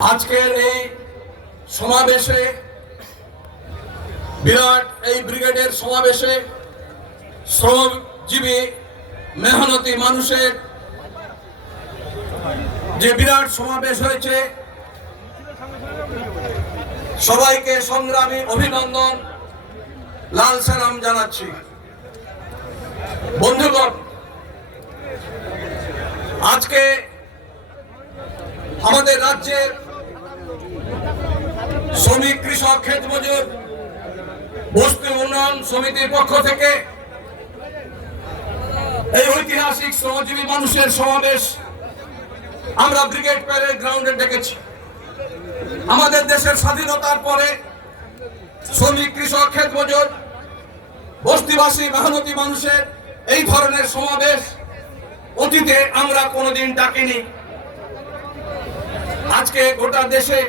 আজকের এই সমাবেশে বিরাট এই ব্রিগেডের সমাবেশে শ্রমজীবী মেহনতি মানুষের যে বিরাট সমাবেশ হয়েছে, সবাইকে সংগ্রামী অভিনন্দন, লাল সালাম জানাচ্ছি। বন্ধুগণ, আজকে আমাদের রাজ্যের শ্রমিক, কৃষক, ক্ষেত মজুর, বস্তি উন্নয়ন সমিতির পক্ষ থেকে এই ঐতিহাসিক শ্রমজীবী মানুষের সমাবেশ আমরা ব্রিগেড প্যারেড গ্রাউন্ডে ডেকেছি। আমাদের দেশের স্বাধীনতার পরে শ্রমিক, কৃষক, ক্ষেত মজুর, বস্তিবাসী মেহনতি মানুষের এই ধরনের সমাবেশ অতীতে আমরা কোনোদিন ডাকিনি। আজকে গোটা দেশে